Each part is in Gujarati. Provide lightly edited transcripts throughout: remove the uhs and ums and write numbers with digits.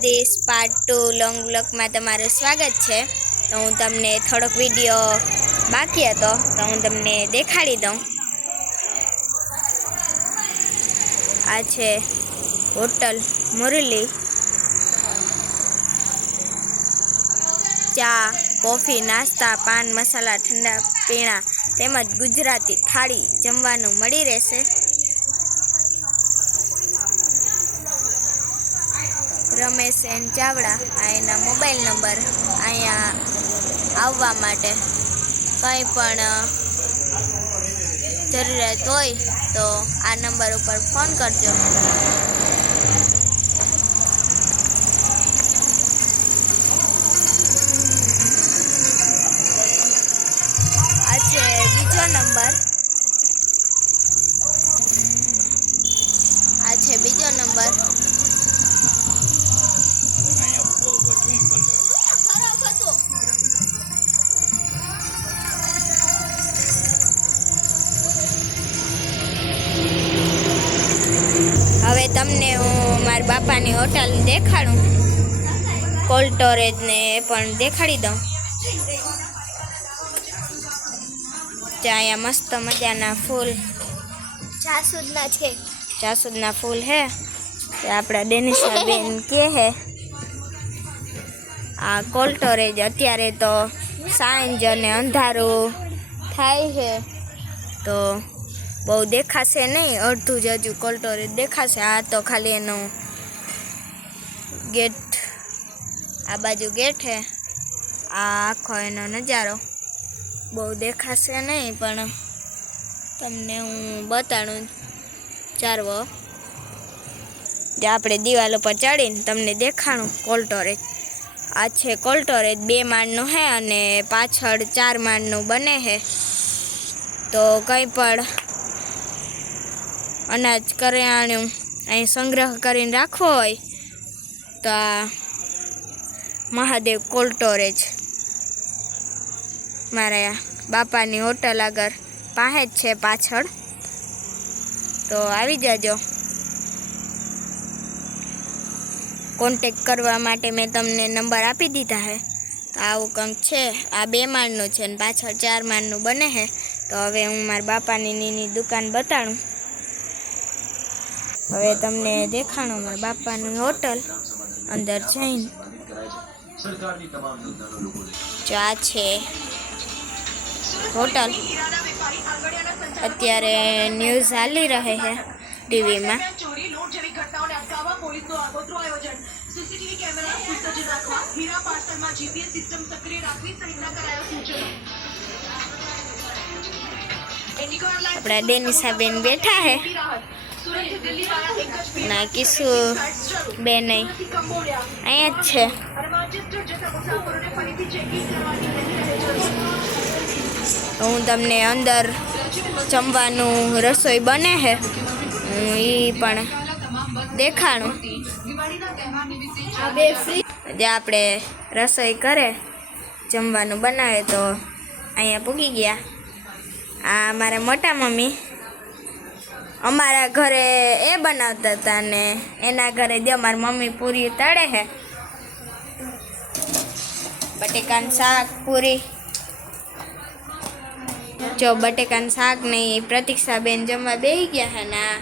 દ્વારકાધીશ પાર્ટ 2 લોંગ વ્લોગમાં તમારું સ્વાગત છે। તો હું તમને થોડોક વિડીયો બાકી હતો તો હું તમને દેખાડી દઉં। આ છે હોટલ મુરલી। ચા, કોફી, નાસ્તા, પાન મસાલા, ઠંડા પીણા તેમજ ગુજરાતી થાળી જમવાનું મળી રહેશે। રમેશ એન ચાવડા આ એના મોબાઈલ નંબર। અહીંયા આવવા માટે કંઈ પણ જરૂરિયાત હોય તો આ નંબર ઉપર ફોન કરજો। આ છે બીજો નંબર। આ છે બીજો નંબર। હવે તમને હું મારા બાપાની હોટલ દેખાડું, કોલ્ડ સ્ટોરેજ ને પણ દેખાડી દઉં। અહીંયા મસ્ત મજાના ફૂલ જાસૂદના છે, જાસૂદના ફૂલ હે તે આપણા ડેનિશાબેન કે હે। આ કોલ્ડ સ્ટોરેજ અત્યારે તો સાંજ અને અંધારું થાય છે તો બહુ દેખાશે નહીં, અડધું જ હજુ કોલ્ડ સ્ટોરેજ દેખાશે। આ તો ખાલી એનું ગેટ, આ બાજુ ગેટ છે, આ આખો એનો નજારો બહુ દેખાશે નહીં પણ તમને હું બતાડું ચારવો જે આપણે દિવાલ ઉપર ચડીને તમને દેખાડું કોલ્ડ સ્ટોરેજ। આ છે કોલ્ડ સ્ટોરેજ 2 માળનું છે અને પાછળ 4 માળનું બને છે। તો કંઈ પણ અનાજ કરિયાણું અહીં સંગ્રહ કરીને રાખવો હોય તો આ મહાદેવ કોલ્ડ સ્ટોરેજ મારા બાપાની હોટલ આગળ પાસે જ છે પાછળ, તો આવી જાજો। કોન્ટેક કરવા માટે મેં તમને નંબર આપી દીધા છે। તો આવું કંઈક છે, આ 2 માળનું છે ને પાછળ 4 માળનું બને છે। તો હવે હું મારા બાપાની દુકાન બતાડું। હવે તમને દેખાણું મારા બાપાની હોટલ અંદર જઈને। જો આ છે હોટલ, અત્યારે ન્યૂઝ ચાલી રહે છે ટીવીમાં। આપણા ડેનિશાબેન બેઠા છે ના કિશુ બેન અહીંયા જ છે। હું તમને અંદર જમવાનું રસોઈ બને છે હું એ પણ દેખાડું। જે આપણે રસોઈ કરે જમવાનું બનાવે તો અહીંયા પૂગી ગયા। આ મારા મોટા મમ્મી અમારા ઘરે એ બનાવતા હતા ને એના ઘરે જે મારી મમ્મી પૂરી તળે છે, બટેકાનું શાક પૂરી। જો બટેકાનું શાક નહીં પ્રતીક્ષાબેન જમવા બેસી ગયા છે ને આ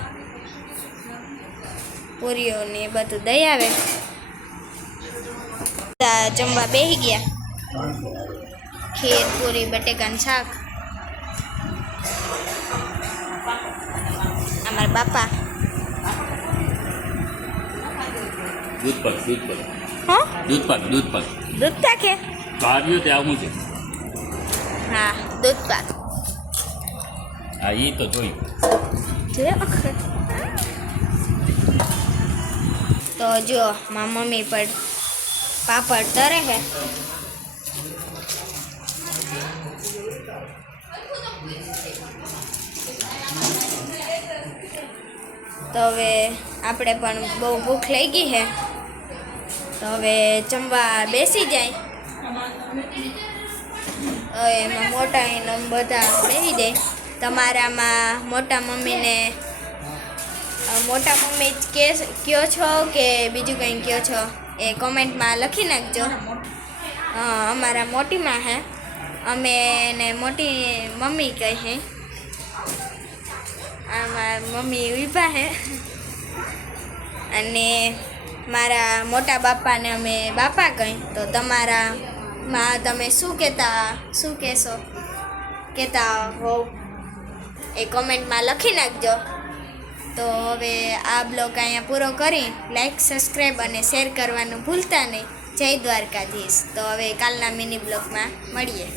પૂરીઓ ને એ બધું દઈ આવે જમવા બેસી ગયા। ખીર પૂરી બટેકાનું શાક અમારા બાપા દૂધ પાક હા દૂધ પાક દૂધ પાકે કાર્યો તે આવું છે। હા દૂધ પાક આ ઈ તો જોઈ તો જો મારી મમ્મી પણ પાપડ તરે છે। તો હવે આપણે પણ બહુ ભૂખ લાગી છે તો હવે જમવા બેસી જાય। હવે એમાં મોટા એને બધા બેસી જાય। તમારામાં મોટા મમ્મીને મોટા મમ્મી જ કયો છો કે બીજું કંઈ કયો છો? એ કોમેન્ટમાં લખી નાખજો. અમારા મોટીમાં હે, અમે એને મોટી મમ્મી કહે. આમાં મમ્મી ઊભા હે અને મારા મોટા બાપાને અમે બાપા કહી. તો તમારા માં તમે શું કહેતા હો એ કોમેન્ટમાં લખી નાખજો. તો હવે આ બ્લોગ અહીંયા પૂરો કરી લાઈક, સબસ્ક્રાઈબ અને શેર કરવાનું ભૂલતા નહીં. જય દ્વારકાધીશ. તો હવે કાલના મિની બ્લોગમાં મળીએ.